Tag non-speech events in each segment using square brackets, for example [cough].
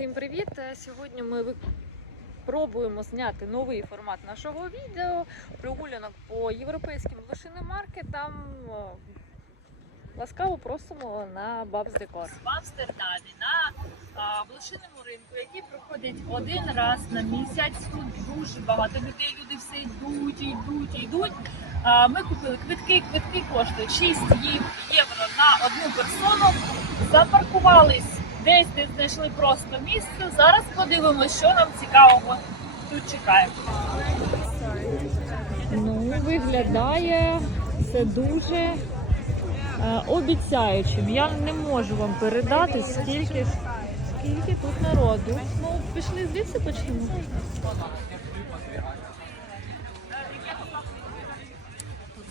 Всім привіт! Е, Сьогодні ми пробуємо зняти новий формат нашого відео. Прогулянок по європейським маркетам. Ласкаво просимо на Бабс Декор. в Амстердамі на блошиному ринку, який проходить один раз на місяць. Тут дуже багато людей. Люди все йдуть, йдуть, йдуть. А, ми купили квитки. Квитки коштують 6 євро на одну персону. Запаркувались десь, не знайшли просто місце. Зараз подивимося, що нам цікавого тут чекає. Ну, виглядає це дуже е, обіцяючим. Я не можу вам передати, скільки скільки тут народу. Ну, пішли звідси почнемо.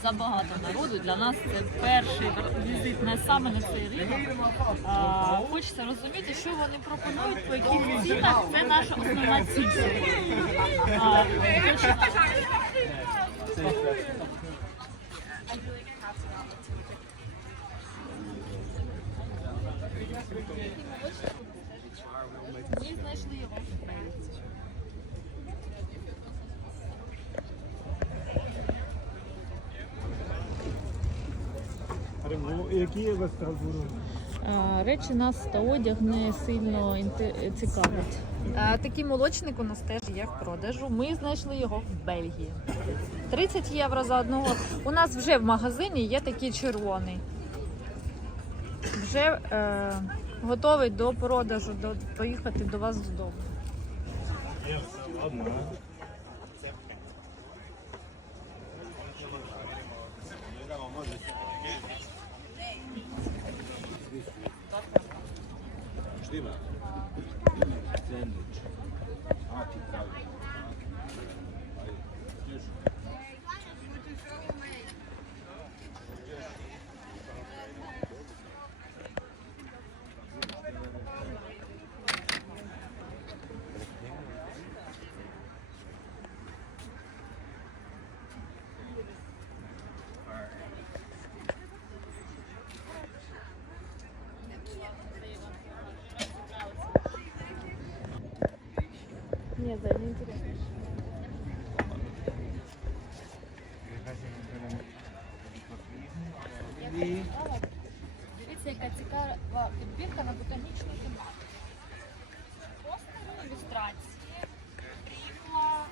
Забагато народу. Для нас це перший візит на саме на цей ринок. А, хочеться розуміти, що вони пропонують, по яких цінах. Це наша основна ціль його. Риму, які ви Страсбургу? А, Речі нас та одяг не сильно інте- цікавить. А, Такий молочник у нас теж є в продажу. Ми знайшли його в Бельгії. 30 євро за одного. У нас вже в магазині є такий червоний. Вже е, готовий до продажу, до поїхати до вас додому. Є все Schlimmer. Ständig. Artikel. Ні, за не інтересно. Дивіться, яка цікава підбірка на ботанічну тематику. Постери, ілюстрації, рівла,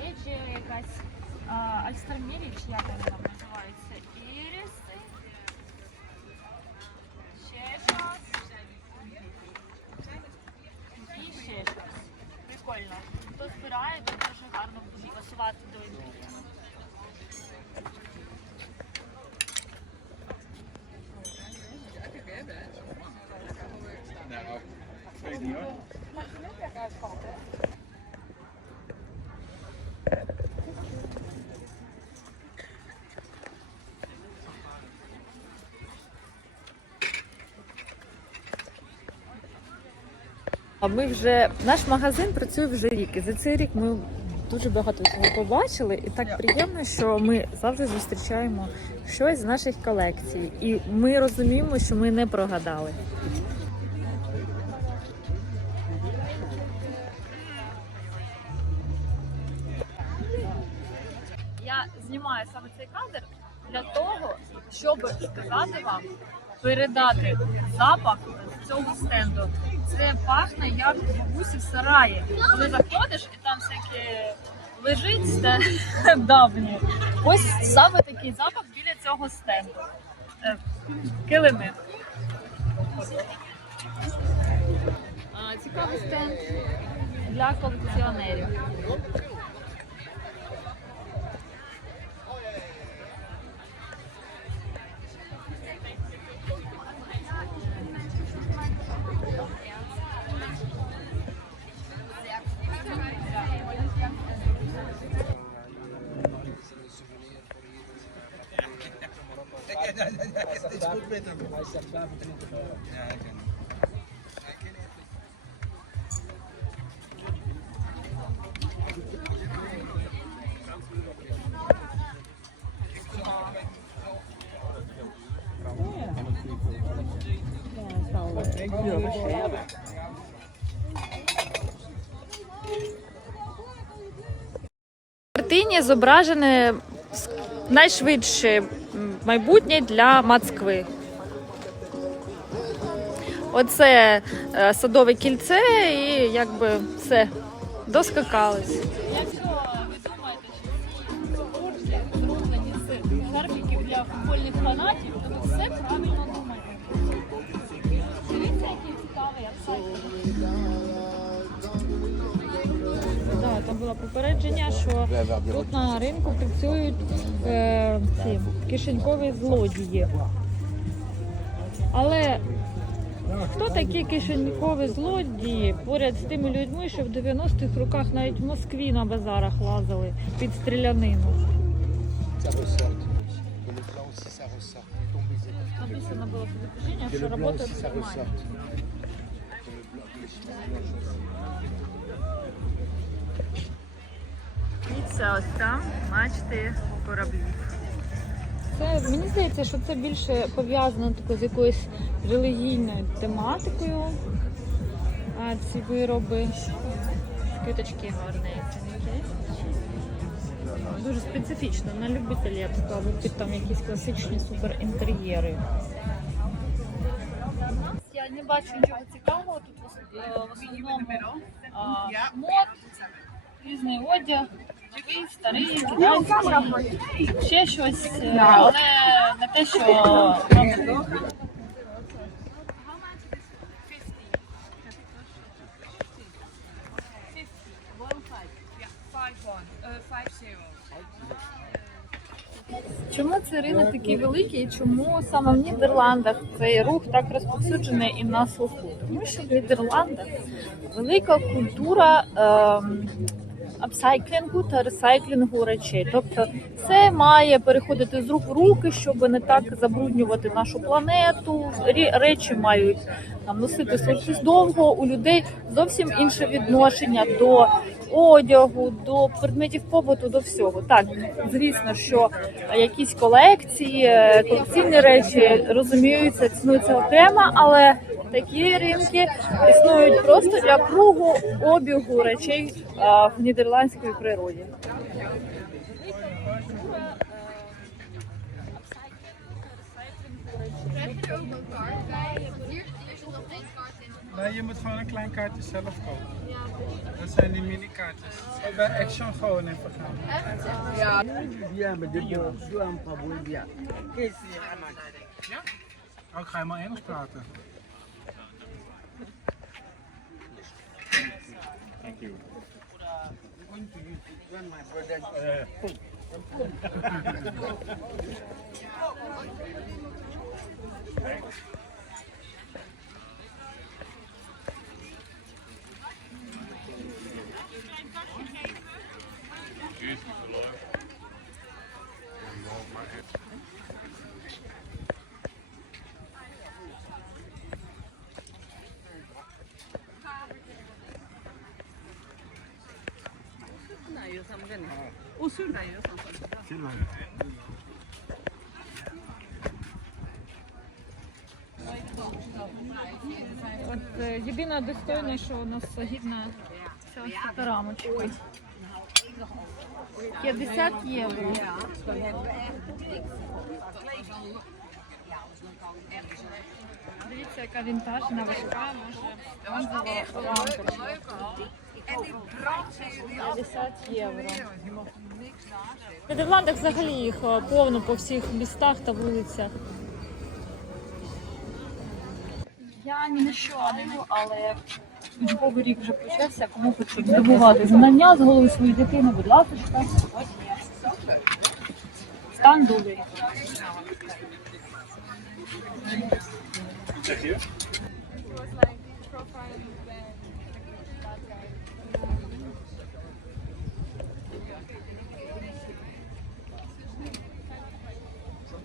речі якась альстерміріч, як вони там називаються, іриси, Прикольно. Хто збирає, то дуже гарно буде пасувати до інтер'єру. А ми вже наш магазин працює вже рік. І за цей рік ми дуже багато цього побачили. І так приємно, що ми завжди зустрічаємо щось з наших колекцій. І ми розуміємо, що ми не прогадали. Я знімаю саме цей кадр для того, щоб сказати вам, передати запах цього стенду. Це пахне як бабусі в сараї. Коли заходиш і там всяке лежить те [laughs] давнє. Ось саме такий запах біля цього стенду. Е, Килими. Цікавий стенд для колекціонерів. Картині зображене найшвидше майбутнє для Москви. Оце е, садове кільце і якби все, доскакались. Якщо ви думаєте, що спорти зроблені з шарфіків для футбольних фанатів, то все правильно думаєте. Дивіться, який цікавий. Да, там було попередження, що тут на ринку працюють е, ці кишенькові злодії. Але хто такі кишенькові злодії поряд з тими людьми, що в 90-х роках навіть в Москві на базарах лазили під стрілянину? Написано було попередження, що робота. Дивіться, ось там мачти кораблів. Це мені здається, що це більше пов'язано тако з якоюсь релігійною тематикою. А ці вироби квіточки гарненькі. Дуже специфічно, на любителя я б сказала, під там якісь класичні суперінтер'єри. Я не бачу нічого цікавого. Тут в основному мод, різний одяг, новий, старий, китайський, ще щось, е, але не те, що вам Чому цей ринок такий великий і чому саме в Нідерландах цей рух так розповсюджений і на слуху? Тому що в Нідерландах велика культура ем, апсайклінгу та ресайклінгу речей. Тобто це має переходити з рук в руки, щоб не так забруднювати нашу планету. Речі мають там носити служитись довго. У людей зовсім інше відношення до одягу, до предметів побуту, до всього. Так, звісно, що якісь колекції, е, колекційні речі розуміються, цінуються окремо, але такі ринки існують просто для кругу обігу речей е, в нідерландській природі. Nee, je moet gewoon een klein kaartje zelf kopen. Dat zijn die mini-kaartjes. Ook bij Action gewoon even gaan. Ook ga je maar Engels praten. Thank you. I'm going to use it when my brother. Uh, [laughs] От е, єдине достойне, що у нас гідна ця ось така рамочка. 50 євро. Дивіться, яка вінтажна важка, може бронзова лампочка. 50 євро. В Нідерландах взагалі їх е, повно по всіх містах та вулицях. Я ні на що не йду, але учбовий рік вже почався. Кому хочуть здобувати знання з голови своєї дитини, будь ласка. Стан добрий.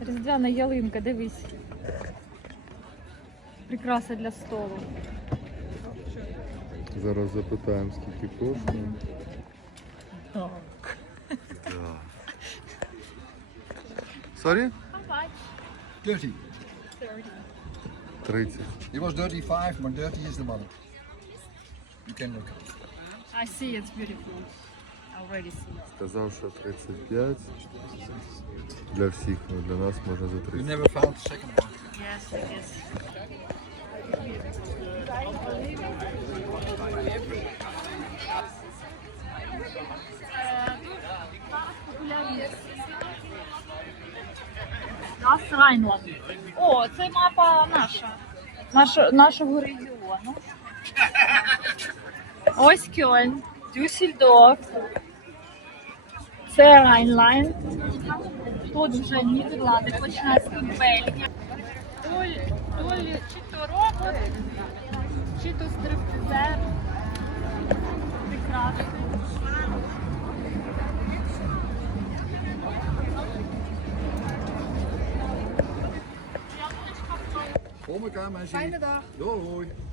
різдвяна. Ялинка, дивись. Прикраса для столу. Зараз запитаємо, скільки коштує. Так. Sorry? 30. 30. It was 35, maar 30 is the bottom. You can look. I see it's beautiful. Сказав, що 35. Для всіх, ну для нас може за You 30. never found the second one. Yes, it is. Das Rheinland. О, це мапа наша. Наша нашого регіону. [laughs] Ось Кьольн, Дюссельдорф. Це Райнлайн. Тут вже Нідерланди, починається тут Бельгія. Доль, чи то робот, чи то стриптизер. Elkaar, mensen. Fijne dag. Doei.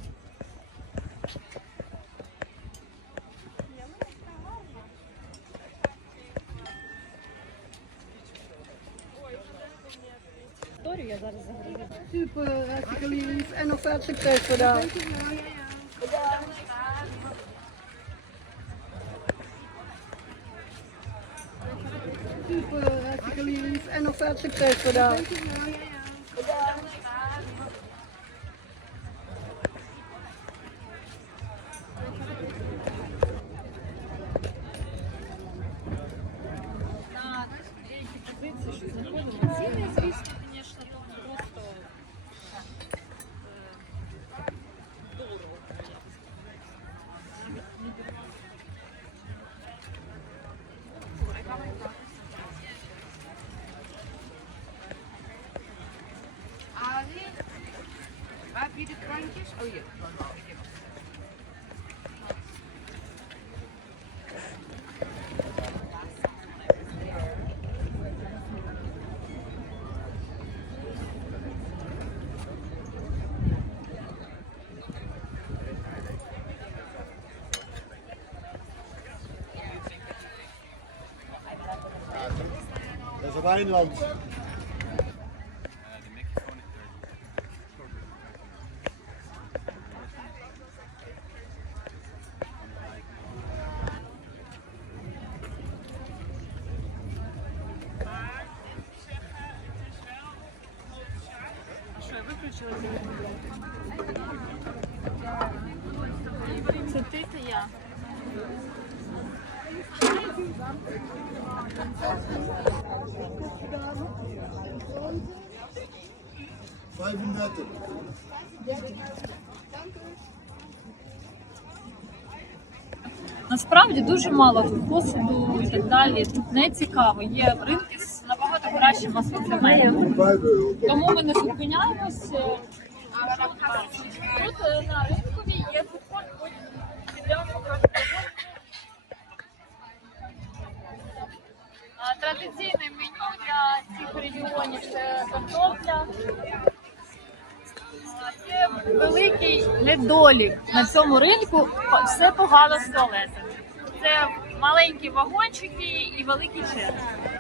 Super, hartstikke lief. En nog veel succes vandaag. Super, hartstikke lief. En nog veel succes vandaag. De krantjes? Oh. Dat is Rijnland. Це ти та я. Насправді дуже мало тут посуду і так далі. Тут не цікаво. Є ринки з кращим асортиментом. Тому ми не зупиняємось. Тут е, на ринкові є потім підемо. А, Традиційне меню для цих регіонів це картопля. Є великий недолік на цьому ринку. Все погано з туалетами. Це маленькі вагончики і великі черги.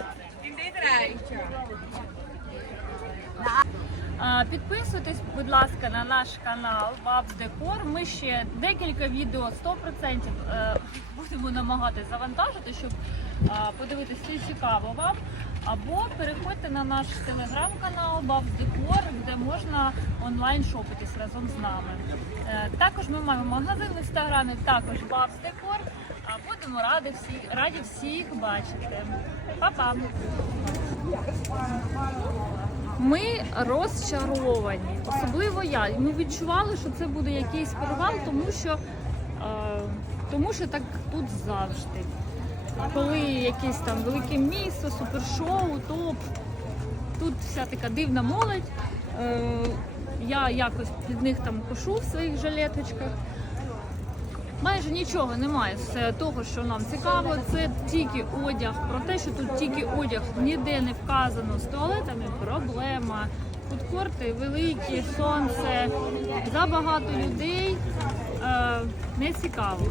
Підписуйтесь, будь ласка, на наш канал Бабс Декор. Ми ще декілька відео 100% е, будемо намагатися завантажити, щоб подивитися, чи цікаво вам. Або переходьте на наш телеграм-канал Бабс Декор, де можна онлайн шопитись разом з нами. Е, Також ми маємо магазин в інстаграмі, також Бабс Декор. А Будемо раді всі, раді всіх бачити. Па-па! Ми розчаровані, особливо я. Ми відчували, що це буде якийсь провал, тому що, е, тому що так тут завжди. Коли якесь там велике місто, супершоу, то тут вся така дивна молодь. Е, я якось під них там кошу в своїх жилеточках. Майже нічого немає з того, що нам цікаво. Це тільки одяг. Про те, що тут тільки одяг ніде не вказано з туалетами. Проблема. Фудкорти великі, сонце, забагато людей. Е, не цікаво.